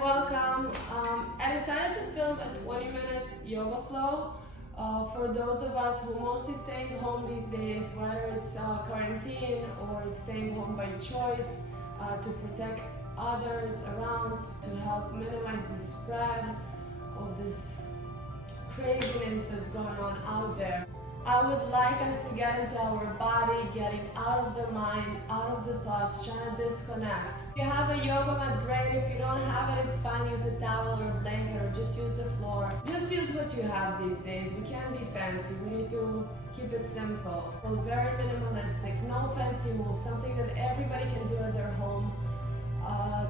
welcome. I decided to film a 20 minutes yoga flow for those of us who mostly staying home these days, whether it's quarantine or it's staying home by choice to protect others around, to help minimize the spread of this craziness that's going on out there. I would like us to get into our body, getting out of the mind, out of the thoughts, trying to disconnect. If you have a yoga mat, great. If you don't have it, it's fine. Use a towel or a blanket or just use the floor. Just use what you have these days. We can't be fancy. We need to keep it simple. Very minimalistic, no fancy moves, something that everybody can do at their home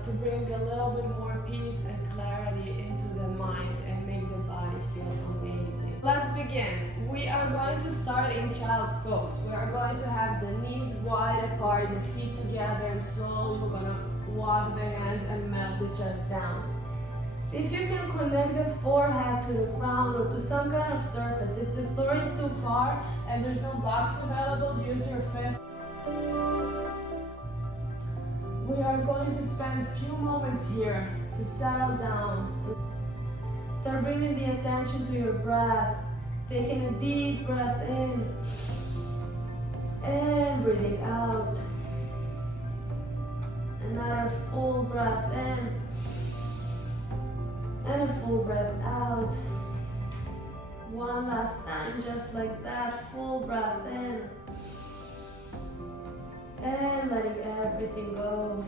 to bring a little bit more peace and clarity into the mind and make the body feel amazing. Let's begin. We are going to start in child's pose. We are going to have the knees wide apart, the feet together, and slowly we're going to walk the hands and melt the chest down. See if you can connect the forehead to the ground or to some kind of surface. If the floor is too far and there's no box available, use your fist. We are going to spend a few moments here to settle down. Start bringing the attention to your breath, taking a deep breath in and breathing out. Another full breath in and a full breath out. One last time, just like that, full breath in and letting everything go.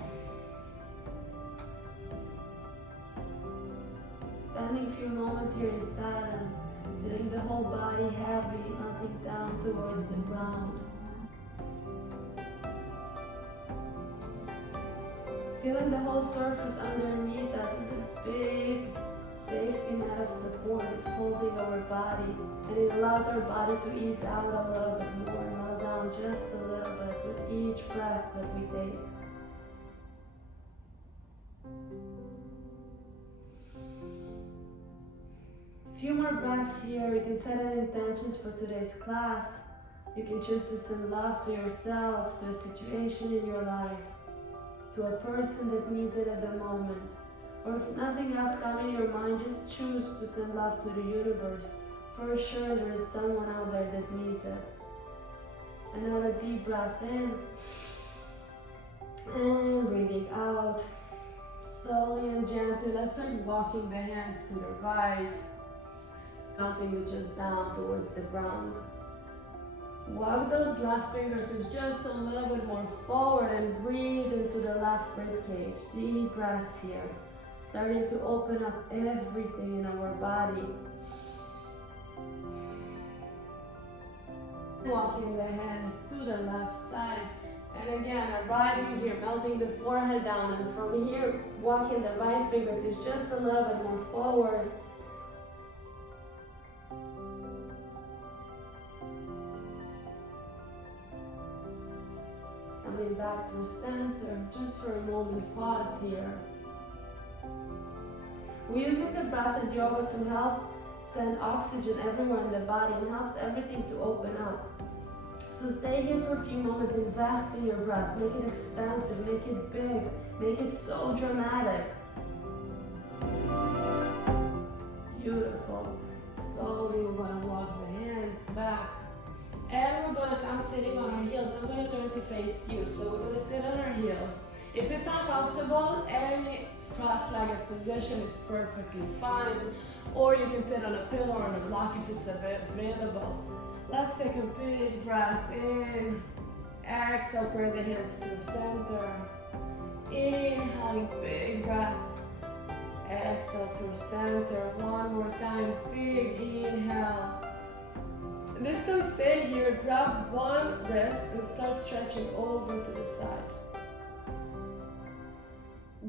Spending a few moments here in silence, feeling the whole body heavy, melting down towards the ground. Feeling the whole surface underneath us is a big safety net of support. It's holding our body, and it allows our body to ease out a little bit more, melt down just a little bit with each breath that we take. A few more breaths here. You can set an intentions for today's class. You can choose to send love to yourself, to a situation in your life, to a person that needs it at the moment. Or if nothing else comes in your mind, just choose to send love to the universe. For sure there is someone out there that needs it. Another deep breath in and breathing out. Slowly and gently, let's start walking the hands to the right, melting the chest down towards the ground. Walk those left fingertips just a little bit more forward and breathe into the left ribcage. Deep breaths here, starting to open up everything in our body. Walking the hands to the left side. And again, arriving here, melting the forehead down, and from here, walking the right fingertips just a little bit more forward. Coming back through center, just for a moment, pause here. We're using the breath and yoga to help send oxygen everywhere in the body and helps everything to open up. So stay here for a few moments, invest in your breath, make it expansive, make it big, make it so dramatic. Beautiful. Slowly we're going to walk the hands back. And we're going to come sitting on our heels. I'm going to turn to face you. So we're going to sit on our heels. If it's uncomfortable, any cross-legged position is perfectly fine. Or you can sit on a pillow or on a block if it's available. Let's take a big breath in. Exhale, bring the hands to center. Inhaling, big breath. Exhale through center. One more time, big inhale. This time stay here, grab one wrist and start stretching over to the side.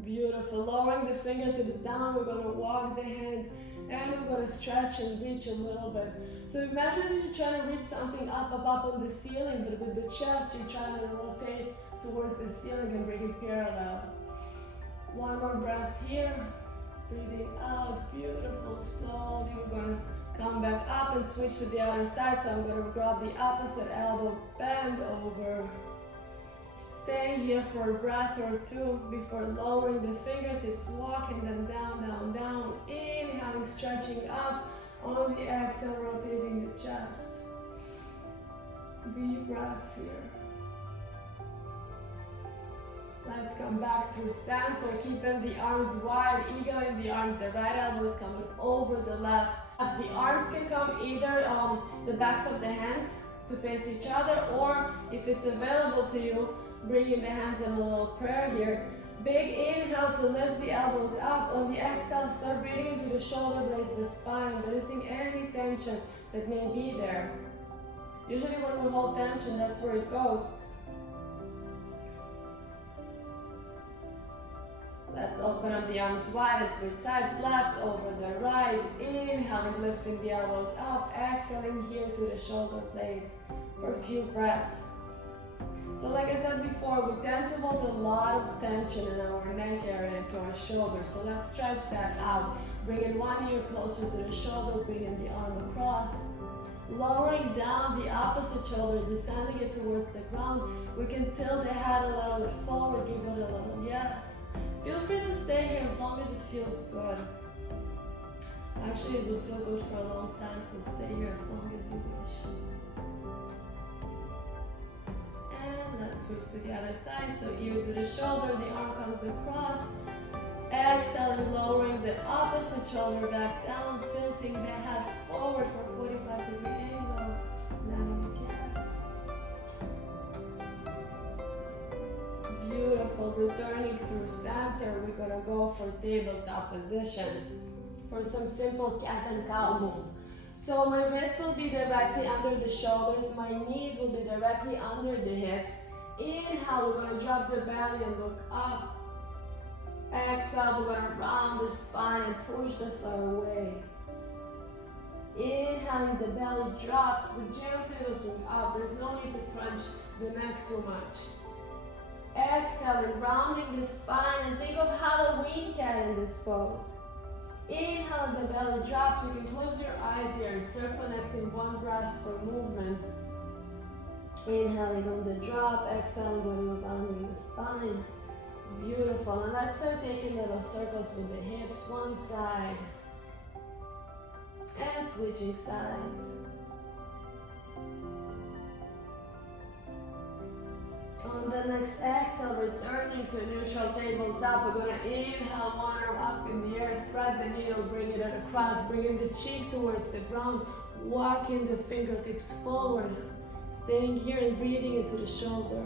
Beautiful. Lowering the fingertips down, we're going to walk the hands and we're going to stretch and reach a little bit. So imagine you're trying to reach something up on the ceiling, but with the chest you're trying to rotate towards the ceiling and bring it parallel. One more breath here. Breathing out. Beautiful. Slowly we're going to come back up and switch to the other side. So I'm going to grab the opposite elbow, bend over. Staying here for a breath or two before lowering the fingertips, walking them down, down, down. Inhaling, stretching up. On the exhale, rotating the chest. Deep breaths here. Let's come back through center, keeping the arms wide, eagling the arms, the right elbow is coming over the left. The arms can come either on the backs of the hands to face each other, or if it's available to you, bringing the hands in a little prayer here. Big inhale to lift the elbows up. On the exhale, start breathing into the shoulder blades, the spine, releasing any tension that may be there. Usually when we hold tension, that's where it goes. Let's open up the arms wide and switch sides, left over the right. Inhaling, lifting the elbows up. Exhaling here to the shoulder blades for a few breaths. So like I said before, we tend to hold a lot of tension in our neck area and to our shoulders. So let's stretch that out. Bringing one ear closer to the shoulder, bringing the arm across. Lowering down the opposite shoulder, descending it towards the ground. We can tilt the head a little bit forward, give it a little yes. Feel free to stay here as long as it feels good. Actually, it will feel good for a long time, so stay here as long as you wish. And let's switch to the other side. So ear to the shoulder, the arm comes across. Exhaling, lowering the opposite shoulder back down, tilting the head forward for 45-degree angle. Landing it yes. Beautiful. Returning through center, we're gonna go for tabletop position for some simple cat and cow moves. So my wrists will be directly under the shoulders, my knees will be directly under the hips. Inhale, we're gonna drop the belly and look up. Exhale, we're gonna round the spine and push the floor away. Inhaling, the belly drops, we're gently looking up. There's no need to crunch the neck too much. Exhaling, rounding the spine, and think of Halloween cat in this pose. Inhale, the belly drops. You can close your eyes here and start connecting one breath per movement. Inhaling on the drop, exhaling when you're rounding the spine. Beautiful. And let's start taking little circles with the hips, one side. And switching sides. On the next exhale, returning to neutral tabletop, we're going to inhale, one arm up in the air, thread the needle, bring it across, bringing the cheek towards the ground, walking the fingertips forward, staying here and breathing into the shoulder.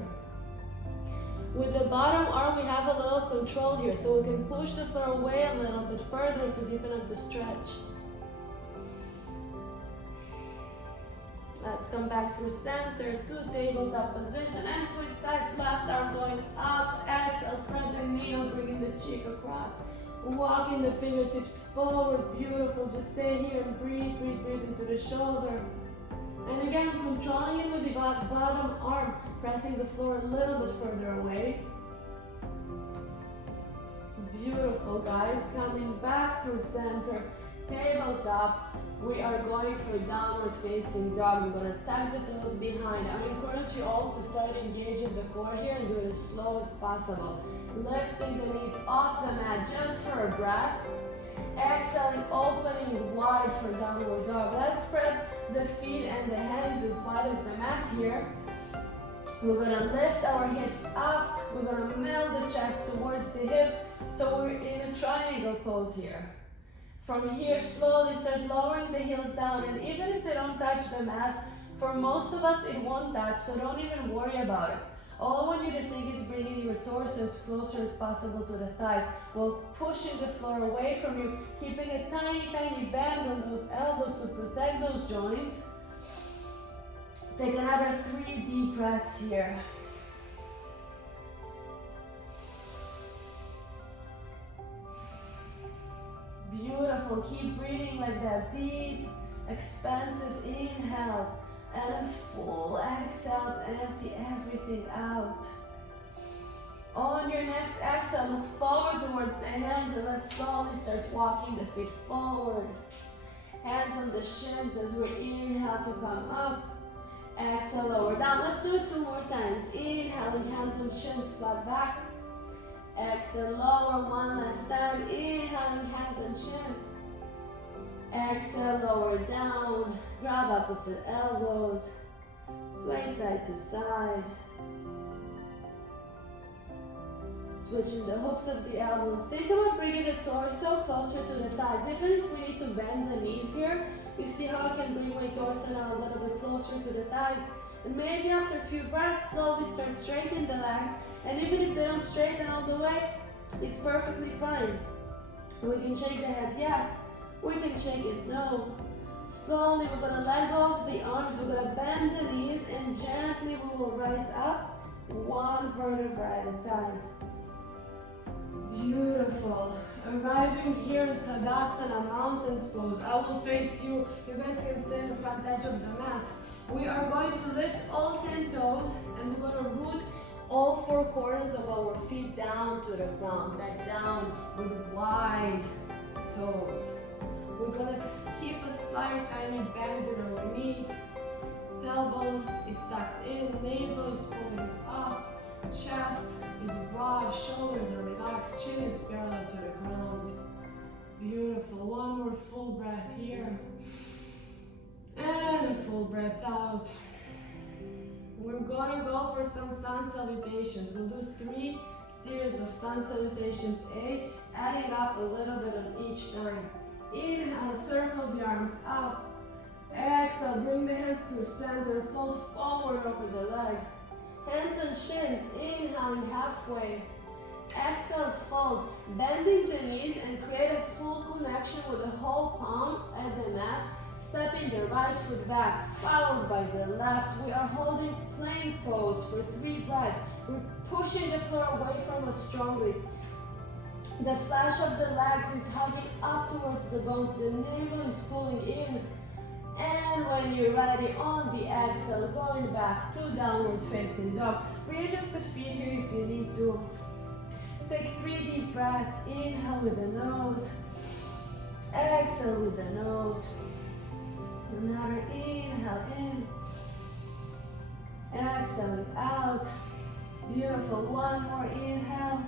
With the bottom arm, we have a little control here, so we can push the floor away a little bit further to deepen up the stretch. Let's come back through center to tabletop position and switch sides. Left arm going up. Exhale, thread the needle, bringing the cheek across. Walking the fingertips forward. Beautiful. Just stay here and breathe, breathe, breathe into the shoulder. And again, controlling it with the bottom arm, pressing the floor a little bit further away. Beautiful, guys. Coming back through center. Tabletop, we are going for downward facing dog. We're going to tuck the toes behind. I encourage you all to start engaging the core here and do it as slow as possible. Lifting the knees off the mat just for a breath. Exhaling, opening wide for downward dog. Let's spread the feet and the hands as wide as the mat here. We're going to lift our hips up. We're going to melt the chest towards the hips. So we're in a triangle pose here. From here, slowly start lowering the heels down, and even if they don't touch the mat, for most of us it won't touch, so don't even worry about it. All I want you to think is bringing your torso as closer as possible to the thighs while pushing the floor away from you, keeping a tiny, tiny bend on those elbows to protect those joints. Take another 3 deep breaths here. Beautiful. Keep breathing like that. Deep, expansive inhales and a full exhale to empty everything out. On your next exhale, look forward towards the hands and let's slowly start walking the feet forward. Hands on the shins as we inhale to come up. Exhale, lower down. Let's do it 2 more times. Inhaling, hands on shins, flat back. Exhale, lower, one last time. Inhaling, hands on shins. Exhale, lower down. Grab opposite elbows. Sway side to side. Switching the hooks of the elbows. Think about bringing the torso closer to the thighs. Even if we need to bend the knees here, you see how I can bring my torso now a little bit closer to the thighs. And maybe after a few breaths, slowly start straightening the legs. And even if they don't straighten all the way, it's perfectly fine. We can shake the head, yes. We can shake it, no. Slowly, we're gonna let go of the arms. We're gonna bend the knees, and gently we will rise up, one vertebra at a time. Beautiful. Arriving here in Tadasana, mountain's pose. I will face you. You guys can stay in the front edge of the mat. We are going to lift all 10 toes, and we're going to root all 4 corners of our feet down to the ground. Back down with wide toes. We're going to keep a slight tiny bend in our knees. Tailbone is tucked in, navel is pulling up, chest is broad, shoulders are relaxed, chin is parallel to the ground. Beautiful. One more full breath here. And a full breath out. We're gonna go for some sun salutations. We'll do 3 series of sun salutations, 8, adding up a little bit on each time. Inhale, circle the arms up. Exhale, bring the hands to center, fold forward over the legs. Hands on shins, inhaling halfway. Exhale, fold, bending the knees and create a full connection with the whole palm at the mat. Stepping the right foot back, followed by the left. We are holding plank pose for 3 breaths. We're pushing the floor away from us strongly. The flash of the legs is hugging up towards the bones. The navel is pulling in. And when you're ready, on the exhale, going back to downward facing dog. Readjust the feet here if you need to. Take 3 deep breaths. Inhale with the nose. Exhale with the nose. Another inhale in. Exhale out. Beautiful. One more inhale.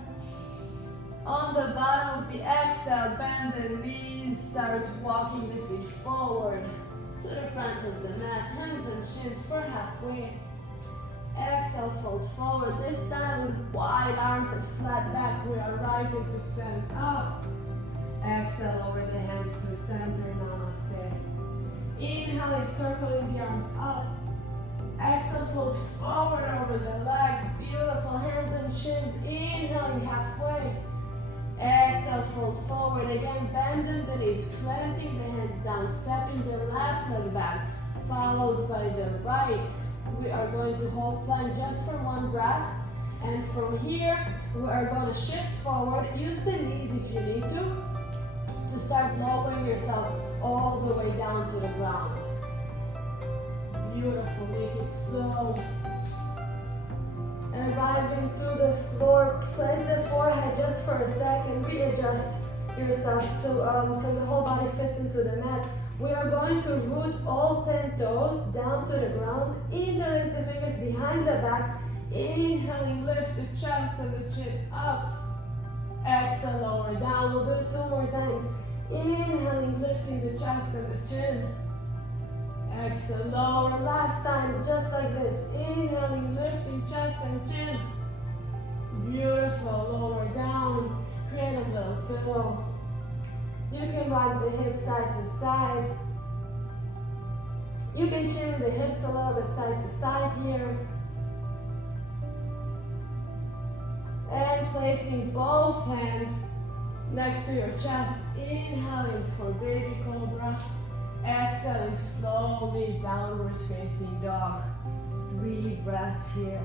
On the bottom of the exhale, bend the knees. Start walking the feet forward to the front of the mat. Hands and shins for halfway. Exhale, fold forward. This time with wide arms and flat back. We are rising to stand up. Exhale, lower the hands to center. Namaste. Inhaling, circling the arms up. Exhale, fold forward over the legs. Beautiful. Hands and shins. Inhaling halfway. Exhale, fold forward again. Bending the knees, planting the hands down, stepping the left leg back, followed by the right. We are going to hold plank just for 1 breath. And from here, we are going to shift forward. Use the knees if you need to start lowering yourselves all the way down to the ground. Beautiful, make it slow. Arriving to the floor, place the forehead just for a second, readjust yourself so the whole body fits into the mat. We are going to root all 10 toes down to the ground, interlace the fingers behind the back, inhaling, lift the chest and the chin up. Exhale, lower down. We'll do it 2 more times. Inhaling, lifting the chest and the chin. Exhale, lower. Last time, just like this. Inhaling, lifting chest and chin. Beautiful. Lower down. Create a little pillow. You can rock the hips side to side. You can shimmy the hips a little bit side to side here. And placing both hands next to your chest. Inhaling for baby cobra. Exhaling slowly, downward facing dog. 3 breaths here.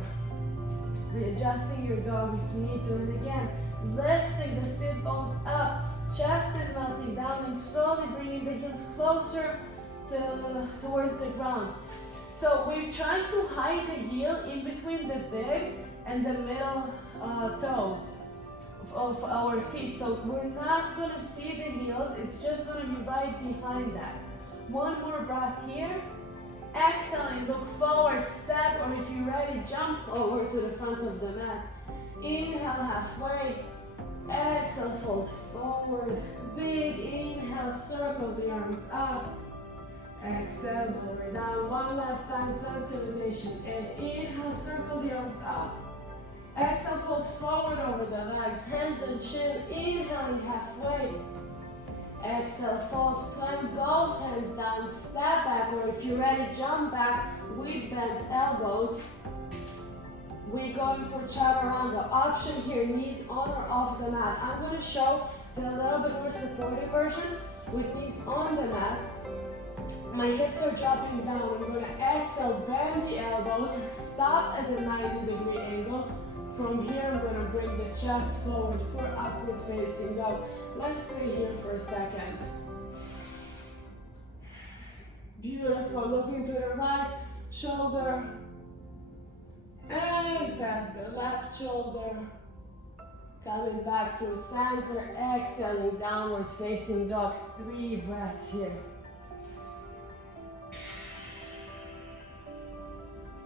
Readjusting your dog if you need to. And again, lifting the sit bones up. Chest is melting down and slowly bringing the heels closer towards the ground. So we're trying to hide the heel in between the big and the middle toes of our feet. So we're not going to see the heels. It's just going to be right behind that. 1 more breath here. Exhaling, look forward, step, or if you're ready, jump forward to the front of the mat. Inhale halfway. Exhale, fold forward. Big inhale, circle the arms up. Exhale, lower down. One last time, sun salutation. And inhale, circle the arms up. Exhale, fold forward over the legs, hands and chin. Inhaling halfway. Exhale, fold, plant both hands down, step back, or if you're ready, jump back with bent elbows. We're going for chaturanga. Option here, knees on or off the mat. I'm going to show the little bit more supportive version with knees on the mat. My hips are dropping down. I'm going to exhale, bend the elbows, stop at the 90-degree angle. From here, I'm going to bring the chest forward for upward facing dog. Let's stay here for a second. Beautiful. Looking to the right shoulder. And past the left shoulder. Coming back to center. Exhaling, downward facing dog. 3 breaths here.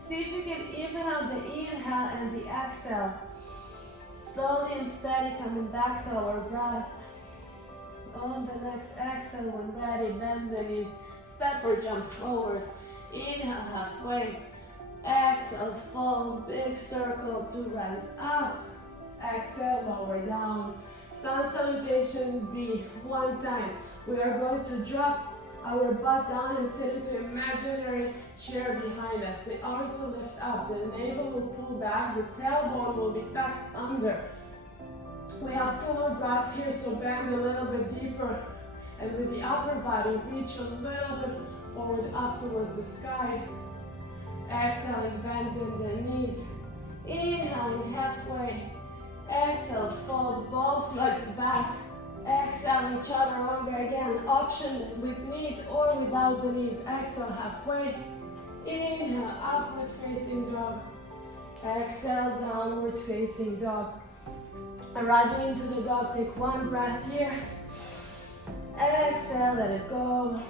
See if you can even out the inhale and the exhale. Slowly and steady coming back to our breath. On the next exhale, when ready, bend the knees. Step or jump forward. Inhale halfway. Exhale, fold, big circle to rise up. Exhale, lower down. Sun salutation B. One time. We are going to drop our butt down and sit into imaginary chair behind us. The arms will lift up, the navel will pull back, the tailbone will be tucked under. We have 2 more breaths here, so bend a little bit deeper. And with the upper body, reach a little bit forward up towards the sky. Exhaling, bending the knees. Inhaling halfway. Exhale, fold both legs back. Exhaling, chaturanga again. Option with knees or without the knees. Exhale halfway. Inhale, upward facing dog. Exhale, downward facing dog. Arriving into the dog, take 1 breath here. Exhale, let it go.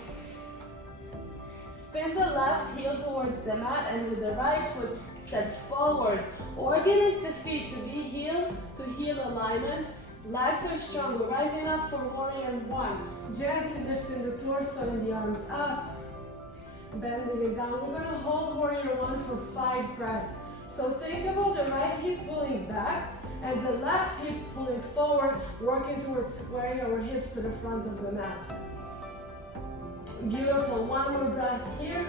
Spin the left heel towards the mat and with the right foot step forward. Organize the feet to be heel to heel alignment. Legs are strong. We're rising up for warrior 1. Gently lifting the torso and the arms up. Bending it down. We're going to hold warrior 1 for 5 breaths. So think about the right hip pulling back and the left hip pulling forward, working towards squaring our hips to the front of the mat. Beautiful. 1 more breath here.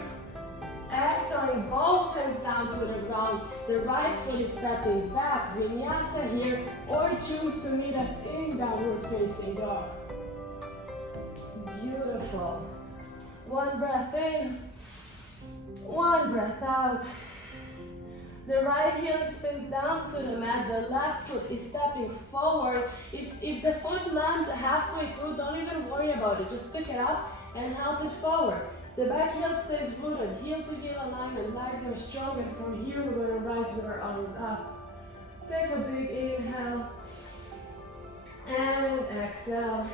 Exhaling, both hands down to the ground. The right foot is stepping back. Vinyasa here, or choose to meet us in downward facing dog. Beautiful. 1 breath in, 1 breath out. The right heel spins down to the mat. The left foot is stepping forward. If the foot lands halfway through, don't even worry about it. Just pick it up and help it forward. The back heel stays rooted, heel to heel alignment, legs are strong, and from here we're going to rise with our arms up. Take a big inhale, and exhale.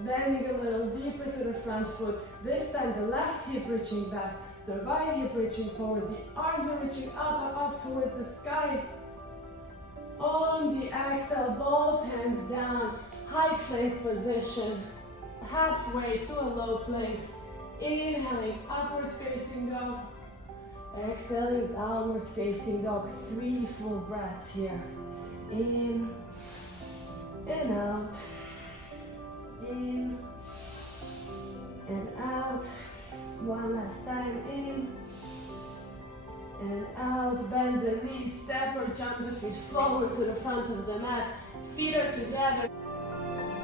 Bending a little deeper to the front foot. This time the left hip reaching back, the right hip reaching forward, the arms are reaching up and up towards the sky. On the exhale, both hands down, high plank position, halfway to a low plank. Inhaling, upward facing dog. Exhaling, downward facing dog. 3 full breaths here. In and out. In and out. 1 last time. In and out. Bend the knees, step or jump the feet forward to the front of the mat. Feet are together.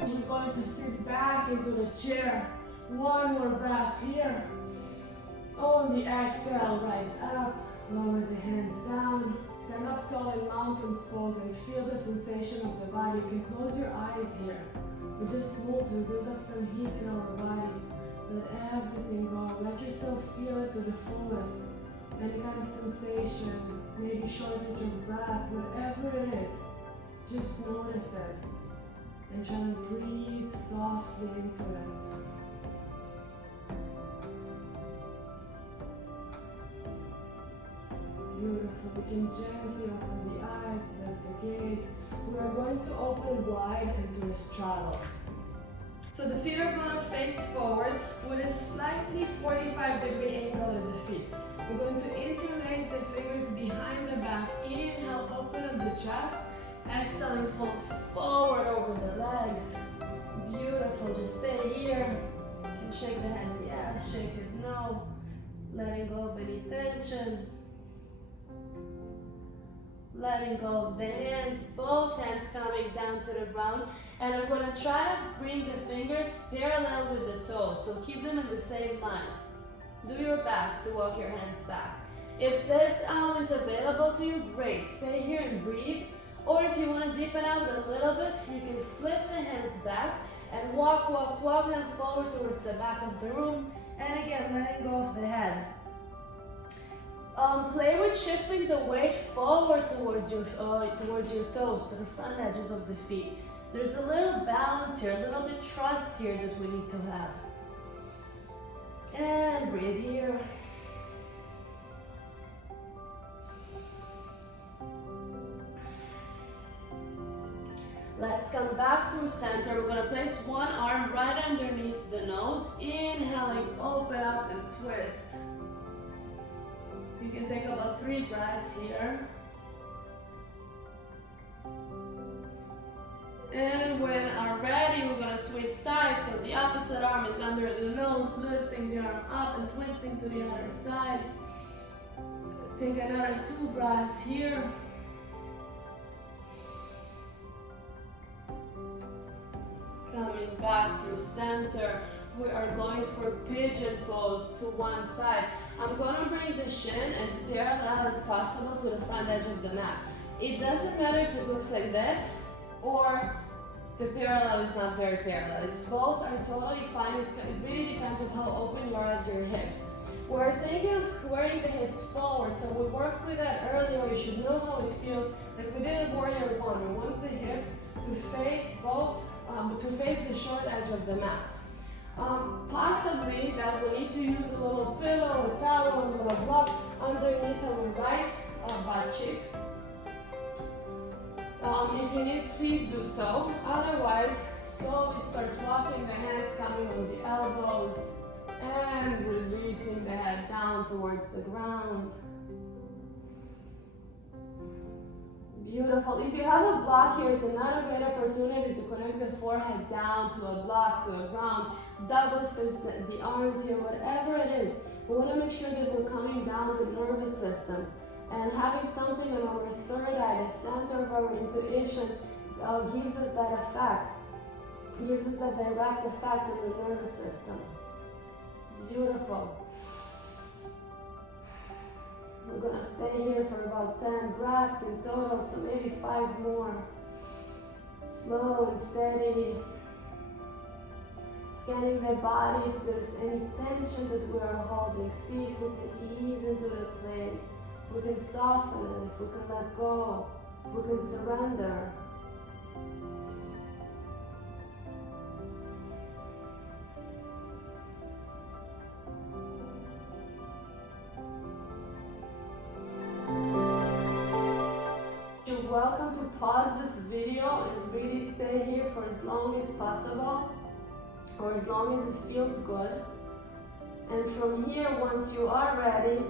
We're going to sit back into the chair. 1 more breath here. On the exhale, rise up, lower the hands down. Stand up tall in mountain's pose and feel the sensation of the body. You can close your eyes here. We just move and build up some heat in our body. Let everything go. Let yourself feel it to the fullest. Any kind of sensation, maybe shortage of breath, whatever it is, just notice it. And try to breathe softly into it. Beautiful. We can gently open the eyes, let the gaze. We are going to open wide and to straddle. So the feet are going to face forward with a slightly 45-degree angle at the feet. We're going to interlace the fingers behind the back. Inhale, open up the chest. Exhaling, fold forward over the legs. Beautiful, just stay here. You can shake the head yes, shake it no. Letting go of any tension. Letting go of the hands, both hands coming down to the ground. And I'm going to try to bring the fingers parallel with the toes, so keep them in the same line. Do your best to walk your hands back. If this is available to you, great. Stay here and breathe. Or if you want to deepen out a little bit, you can flip the hands back and walk them forward towards the back of the room. And again, letting go of the head. Play with shifting the weight forward towards your toes, to the front edges of the feet. There's a little balance here, a little bit trust here that we need to have. And breathe here. Let's come back through center. We're going to place one arm right underneath the nose. Inhaling, open up and twist. You can take about 3 breaths here. And when are ready, we're going to switch sides. So the opposite arm is under the nose, lifting the arm up and twisting to the other side. Take another 2 breaths here. Coming back through center. We are going for pigeon pose to one side. I'm going to bring the shin as parallel as possible to the front edge of the mat. It doesn't matter if it looks like this or the parallel is not very parallel. It's both are totally fine. It really depends on how open you are at your hips. We're thinking of squaring the hips forward. So we worked with that earlier. You should know how it feels. Like we did in Warrior One. We want the hips to face the short edge of the mat. Possibly that we need to use a little pillow, a towel, a little block underneath our right butt cheek. If you need, please do so. Otherwise, slowly start walking the hands, coming on the elbows, and releasing the head down towards the ground. Beautiful. If you have a block here, it's another great opportunity to connect the forehead down to a block, to a ground. Double fist the arms here, whatever it is. We want to make sure that we're coming down the nervous system. And having something on our third eye, the center of our intuition, gives us that effect. Gives us that direct effect on the nervous system. Beautiful. We're going to stay here for about 10 breaths in total, so maybe 5 more. Slow and steady. Scanning the body if there's any tension that we are holding. See if we can ease into the place. If we can soften it, if we can let go, if we can surrender. You're welcome to pause this video and really stay here for as long as possible, or as long as it feels good. And from here, once you are ready,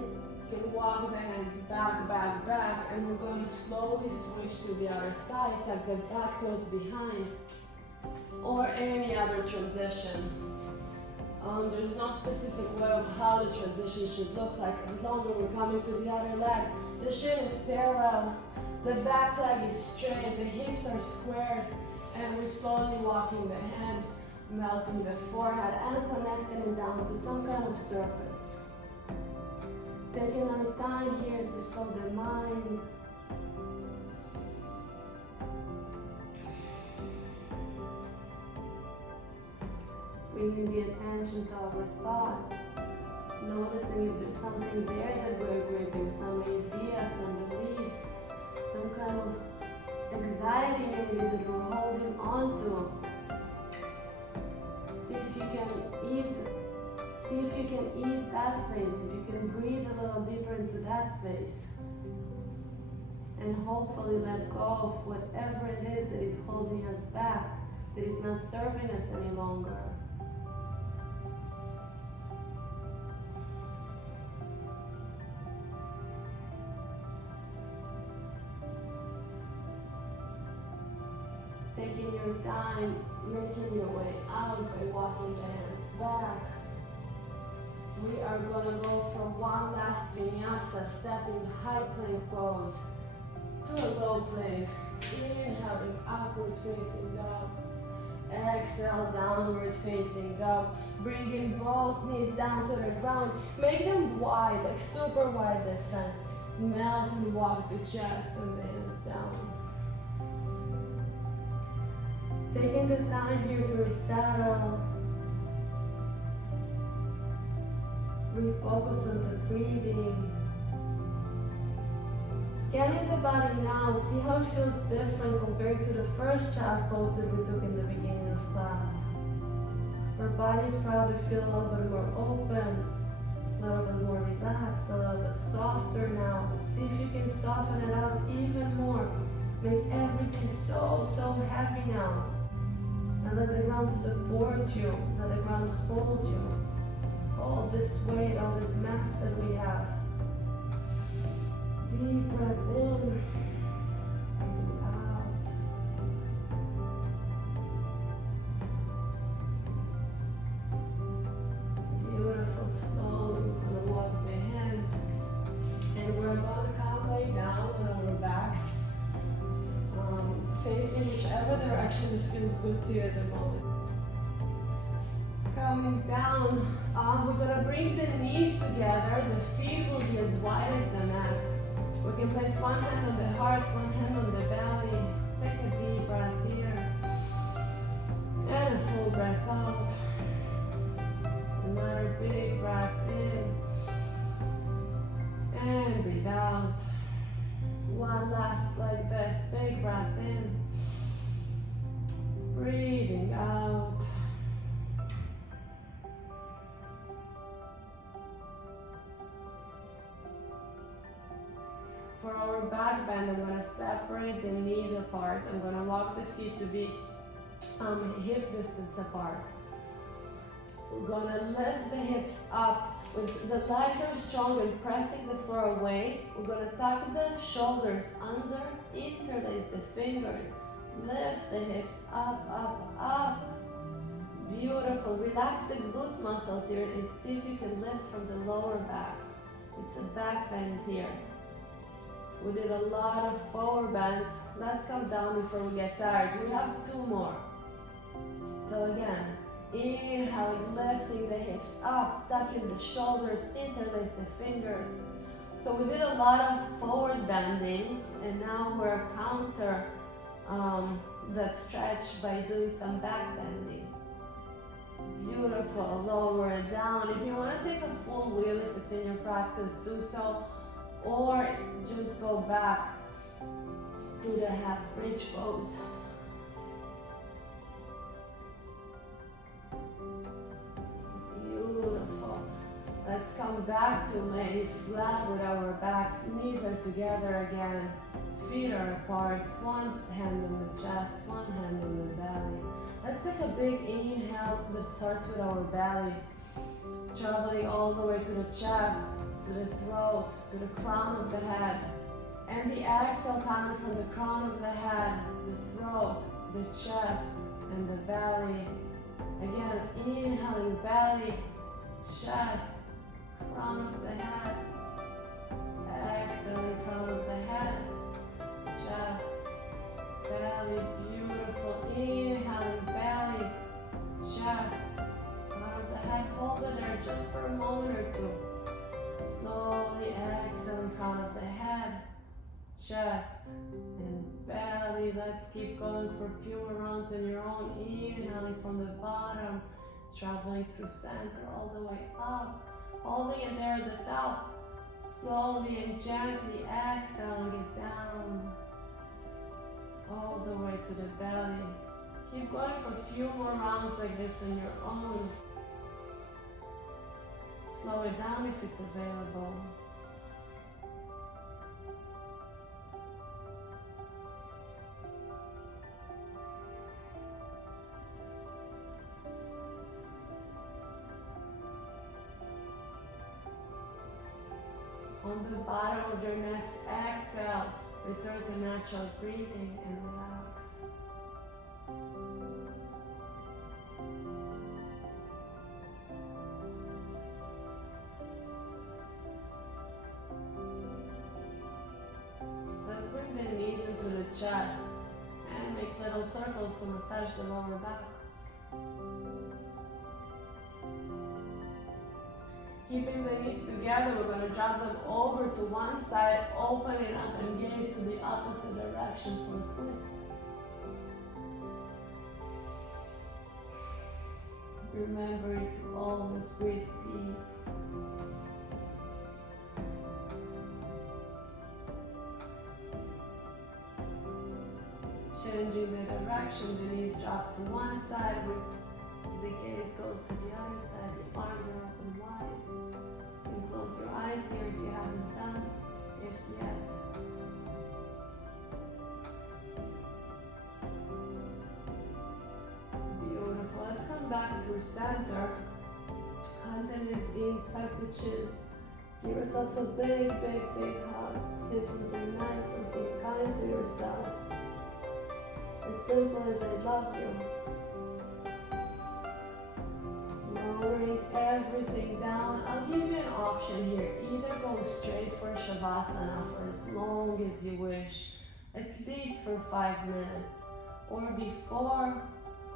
you can walk the hands back, back, back, and we're going to slowly switch to the other side, tuck the back toes behind, or any other transition. There's no specific way of how the transition should look like, as long as we're coming to the other leg. The shin is parallel, the back leg is straight, the hips are squared, and we're slowly walking the hands, melting the forehead, and connecting it down to some kind of surface. Taking our time here to slow the mind. Bringing the attention to our thoughts. Noticing if there's something there that we're gripping, some idea, some belief, some kind of anxiety maybe that we're holding on to. See if you can ease that place, if you can breathe a little deeper into that place. and hopefully let go of whatever it is that is holding us back, that is not serving us any longer. Taking your time, making your way out by walking the hands back. We are going to go from one last vinyasa, stepping high plank pose to a low plank. Inhaling, upward facing dog. Exhale, downward facing dog. Bringing both knees down to the ground. Make them wide, like super wide this time. Melt and walk the chest and the hands down. Taking the time here to resettle. Refocus on the breathing. Scanning the body now, see how it feels different compared to the first child pose that we took in the beginning of class. Our bodies probably feel a little bit more open, a little bit more relaxed, a little bit softer now. See if you can soften it out even more. Make everything so heavy now. And let the ground support you, let the ground hold you. All this weight, all this mass that we have. Deep breath in and out. Beautiful, slowly we're going to walk the hands. And we're going to come lay down on our backs. Facing whichever direction that feels good to you at the moment. Coming down, we're going to bring the knees together. The feet will be as wide as the mat. We can place one hand on the heart, one hand on the belly. Take a deep breath here. And a full breath out. Another big breath in. And breathe out. One last like this, big breath in. Breathing out. For our back bend, I'm going to separate the knees apart. I'm going to walk the feet to be hip distance apart. We're going to lift the hips up. When the legs are strong and pressing the floor away, we're going to tuck the shoulders under, interlace the fingers, lift the hips up, up, up. Beautiful. Relax the glute muscles here and see if you can lift from the lower back. It's a back bend here. We did a lot of forward bends. Let's come down before we get tired. We have 2 more. So again, inhaling, lifting the hips up, tucking the shoulders, interlace the fingers. So we did a lot of forward bending, and now we're counter that stretch by doing some back bending. Beautiful. Lower it down. If you want to take a full wheel, if it's in your practice, do so. Or just go back to the half bridge pose. Beautiful. Let's come back to laying flat with our backs. Knees are together again. Feet are apart. One hand on the chest, one hand on the belly. Let's take a big inhale that starts with our belly, traveling all the way to the chest, to the throat, to the crown of the head. And the exhale coming from the crown of the head, the throat, the chest, and the belly. Again, inhaling belly, chest, crown of the head. Exhaling crown of the head, chest, belly. Beautiful. Inhaling belly, chest, crown of the head. Hold it there just for a moment or two. Slowly exhale, crown of the head, chest, and belly. Let's keep going for a few more rounds on your own. Inhaling from the bottom, traveling through center all the way up, holding it there at the top. Slowly and gently exhaling it down, all the way to the belly. Keep going for a few more rounds like this on your own. Slow it down if it's available. On the bottom of your next exhale, return to natural breathing and relax. Let's bring the knees into the chest and make little circles to massage the lower back. Keeping the knees together, we're going to drop them over to one side, open it up and gaze to the opposite direction for a twist. Remembering to always breathe deep. Changing the direction, the knees drop to one side, with the gaze goes to the other side, the arms are open wide. You can close your eyes here if you haven't done it yet. Beautiful. Let's come back through center. Hand the knees in, tuck the chin. Give yourself a big, big, big hug. Do something nice, something kind to yourself. As simple as I love you. Lowering everything down. I'll give you an option here. Either go straight for Shavasana for as long as you wish, at least for 5 minutes. Or before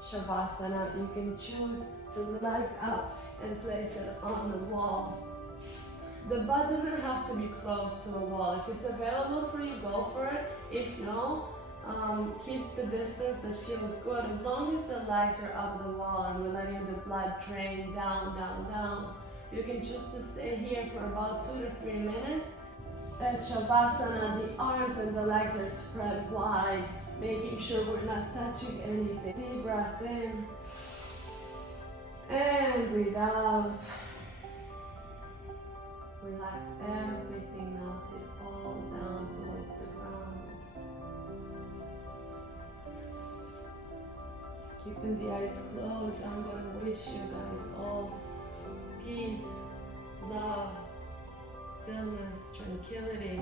Shavasana, you can choose to relax up and place it on the wall. The butt doesn't have to be close to the wall. If it's available for you, go for it. If no, keep the distance that feels good. As long as the legs are up the wall and we're letting the blood drain down, down, down. You can choose to stay here for about 2 to 3 minutes. At Shavasana, the arms and the legs are spread wide, making sure we're not touching anything. Deep breath in and breathe out. Relax everything, melt it all down towards the ground. Keeping the eyes closed, I'm going to wish you guys all peace, love, stillness, tranquility.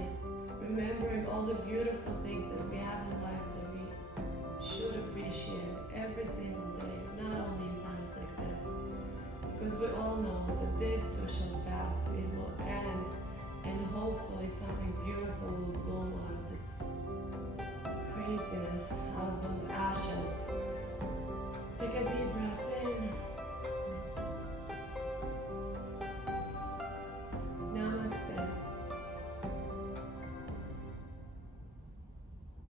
Remembering all the beautiful things that we have in life that we should appreciate every single day, not only in times like this. Because we all know that this too shall pass, it will end, and hopefully something beautiful will bloom out of this craziness, out of those ashes.